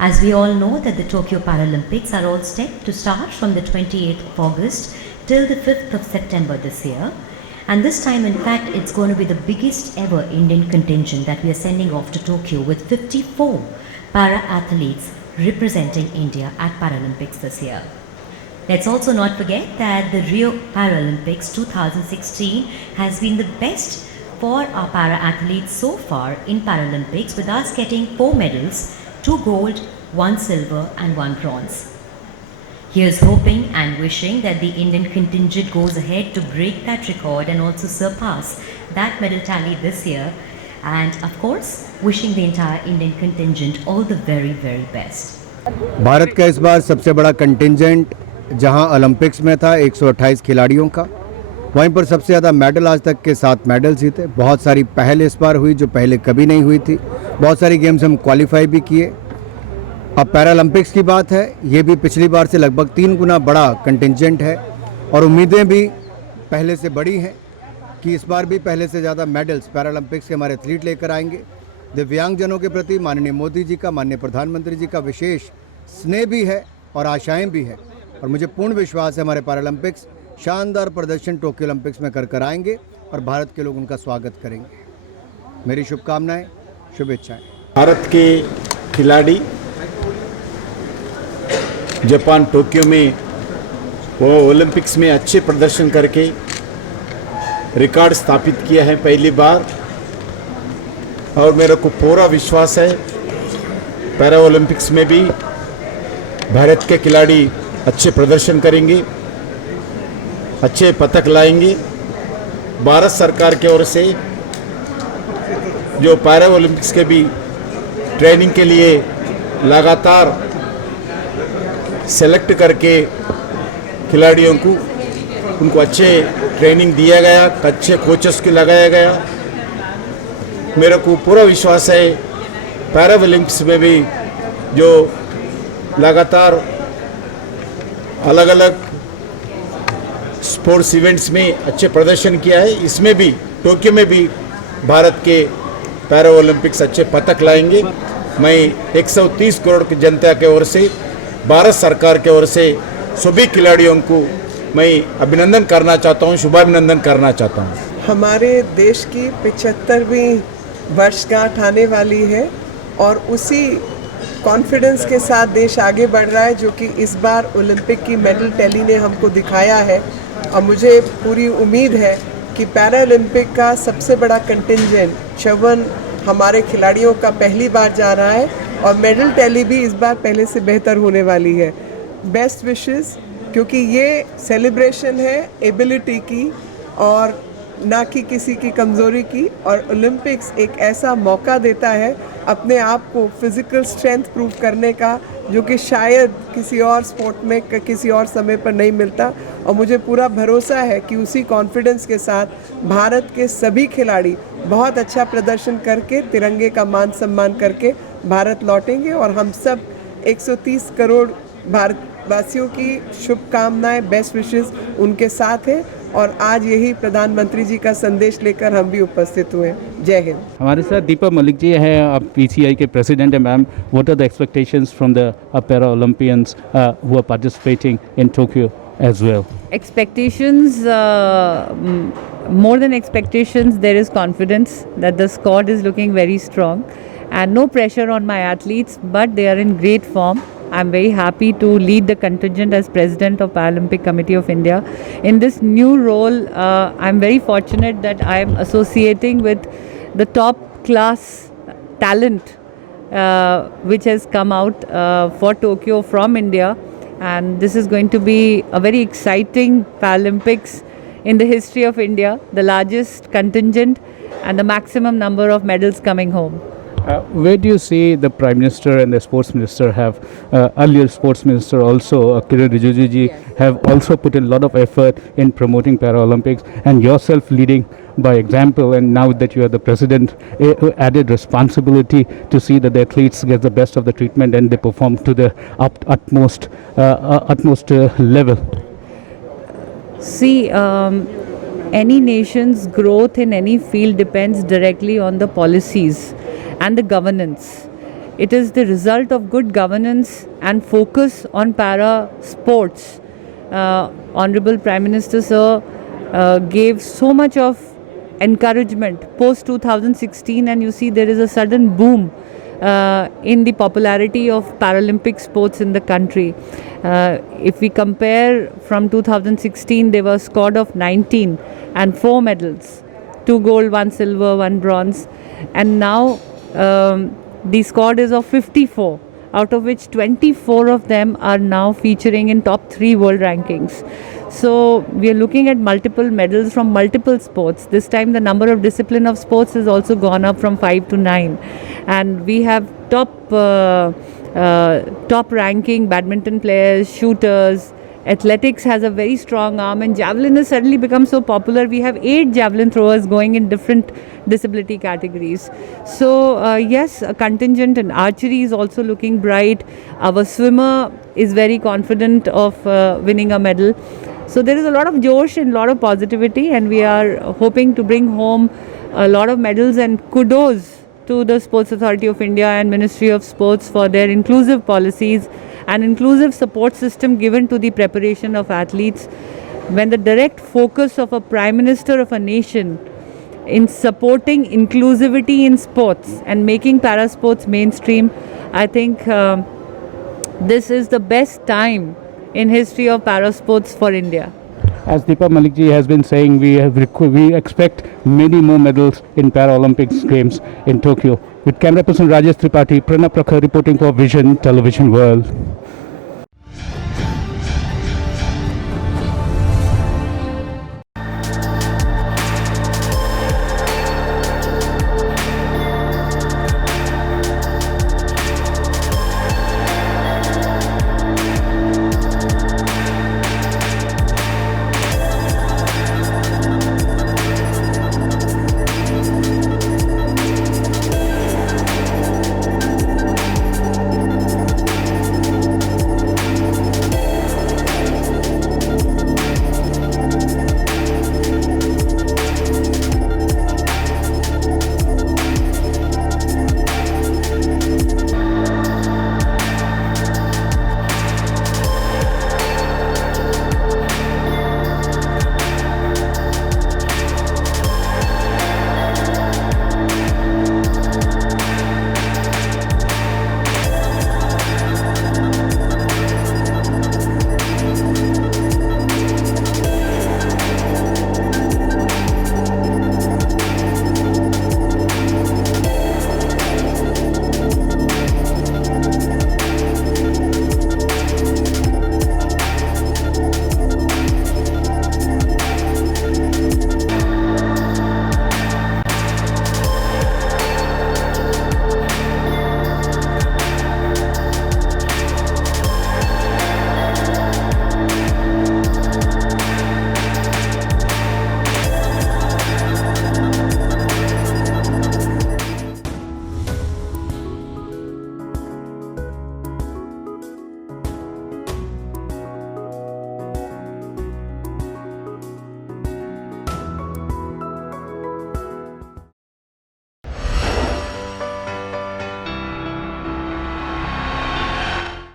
As we all know that the Tokyo Paralympics are all set to start from the 28th of August till the 5th of September this year. And this time, in fact, it's going to be the biggest ever Indian contingent that we are sending off to Tokyo, with 54 para-athletes representing India at Paralympics this year. Let's also not forget that the Rio Paralympics 2016 has been the best for our para-athletes so far in Paralympics, with us getting 4 medals, 2 gold, 1 silver and 1 bronze. Here's hoping and wishing that the Indian contingent goes ahead to break that record and also surpass that medal tally this year. And of course, wishing the entire Indian contingent all the very, very best. Bharat का इस बार सबसे बड़ा contingent जहां Olympics में था 128 खिलाड़ियों का, वहीं पर सबसे ज़्यादा मेडल आज तक के 7 मेडल जीते। बहुत सारी पहल इस बार हुई जो पहले कभी नहीं हुई थी। बहुत सारी गेम्स हम क्वालिफाई भी किए। अब पैरालंपिक्स की बात है, ये भी पिछली बार से लगभग 3 गुना बड़ा कंटिंजेंट है और उम्मीदें भी पहले से बड़ी हैं कि इस बार भी पहले से ज़्यादा मेडल्स पैरालंपिक्स के हमारे एथलीट लेकर आएंगे। दिव्यांगजनों के प्रति माननीय मोदी जी का, माननीय प्रधानमंत्री जी का विशेष स्नेह भी है और आशाएं भी हैं और मुझे पूर्ण विश्वास है हमारे पैरालंपिक्स शानदार प्रदर्शन टोक्यो ओलंपिक्स में कर आएंगे और भारत के लोग उनका स्वागत करेंगे। मेरी शुभकामनाएं, शुभेच्छाएं। भारत के खिलाड़ी जापान टोक्यो में वो ओलंपिक्स में अच्छे प्रदर्शन करके रिकॉर्ड स्थापित किया है पहली बार, और मेरे को पूरा विश्वास है पैरा ओलंपिक्स में भी भारत के खिलाड़ी अच्छे प्रदर्शन करेंगे, अच्छे पदक लाएंगे। भारत सरकार की ओर से जो पैरा ओलंपिक्स के भी ट्रेनिंग के लिए लगातार सेलेक्ट करके खिलाड़ियों को उनको अच्छे ट्रेनिंग दिया गया, अच्छे कोचेस को लगाया गया। मेरे को पूरा विश्वास है पैरा ओलंपिक्स में भी जो लगातार अलग अलग स्पोर्ट्स इवेंट्स में अच्छे प्रदर्शन किया है, इसमें भी टोक्यो में भी भारत के पैरा ओलंपिक्स अच्छे पदक लाएंगे। मैं 130 करोड़ की जनता की ओर से, भारत सरकार की ओर से सभी खिलाड़ियों को मैं अभिनंदन करना चाहता हूं, शुभाभिनंदन करना चाहता हूं। हमारे देश की 75वीं वर्षगांठ आने वाली है और उसी कॉन्फिडेंस के साथ देश आगे बढ़ रहा है, जो कि इस बार ओलंपिक की मेडल टैली ने हमको दिखाया है। और मुझे पूरी उम्मीद है कि पैरा ओलंपिक का सबसे बड़ा कंटिंजेंट 54 हमारे खिलाड़ियों का पहली बार जा रहा है और मेडल टैली भी इस बार पहले से बेहतर होने वाली है। बेस्ट विशेस, क्योंकि ये सेलिब्रेशन है एबिलिटी की और ना कि किसी की कमज़ोरी की। और ओलंपिक्स एक ऐसा मौका देता है अपने आप को फिज़िकल स्ट्रेंथ प्रूव करने का, जो कि शायद किसी और स्पोर्ट में किसी और समय पर नहीं मिलता। और मुझे पूरा भरोसा है कि उसी कॉन्फिडेंस के साथ भारत के सभी खिलाड़ी बहुत अच्छा प्रदर्शन करके तिरंगे का मान सम्मान करके भारत लौटेंगे। और हम सब 130 करोड़ भारतवासियों की शुभकामनाएं, बेस्ट विशेस उनके साथ है। और आज यही प्रधानमंत्री जी का संदेश लेकर हम भी उपस्थित हुए। जय हिंद। हमारे साथ दीपा मलिक जी हैं, आप पीसीआई के प्रेसिडेंट हैं। Ma'am, what are the expectations from the para Olympians who are participating in Tokyo as well? Expectations, more than expectations, there is confidence that the squad is looking very strong, and no pressure on my athletes, but they are in great form. I'm very happy to lead the contingent as President of Paralympic Committee of India. In this new role, I'm very fortunate that I'm associating with the top class talent which has come out for Tokyo from India. And this is going to be a very exciting Paralympics in the history of India, the largest contingent and the maximum number of medals coming home. Where do you see the Prime Minister and the Sports Minister have, earlier Sports Minister also, Kiran Rijiju ji, have also put a lot of effort in promoting Paralympics, and yourself leading by example, and now that you are the President, added responsibility to see that the athletes get the best of the treatment and they perform to the utmost level. See, any nation's growth in any field depends directly on the policies and the governance. It is the result of good governance and focus on para sports. Honorable Prime Minister Sir gave so much of encouragement post 2016, and you see there is a sudden boom in the popularity of Paralympic sports in the country. If we compare from 2016, there was a squad of 19 and 4 medals, 2 gold, 1 silver, 1 bronze, and now the squad is of 54, out of which 24 of them are now featuring in top 3 world rankings. So we are looking at multiple medals from multiple sports. This time the number of discipline of sports has also gone up from 5 to 9, and we have top ranking badminton players, shooters. Athletics has a very strong arm, and javelin has suddenly become so popular. We have 8 javelin throwers going in different disability categories. So yes, a contingent in archery is also looking bright. Our swimmer is very confident of winning a medal. So there is a lot of josh and a lot of positivity, and we are hoping to bring home a lot of medals, and kudos to the Sports Authority of India and Ministry of Sports for their inclusive policies and inclusive support system given to the preparation of athletes. When the direct focus of a Prime Minister of a nation in supporting inclusivity in sports and making para sports mainstream, I think this is the best time in history of para sports for India. As Deepa Malik ji has been saying, we expect many more medals in Paralympics Games in Tokyo. With camera person Rajesh Tripathi, Pranab Prakhar reporting for Vision Television World.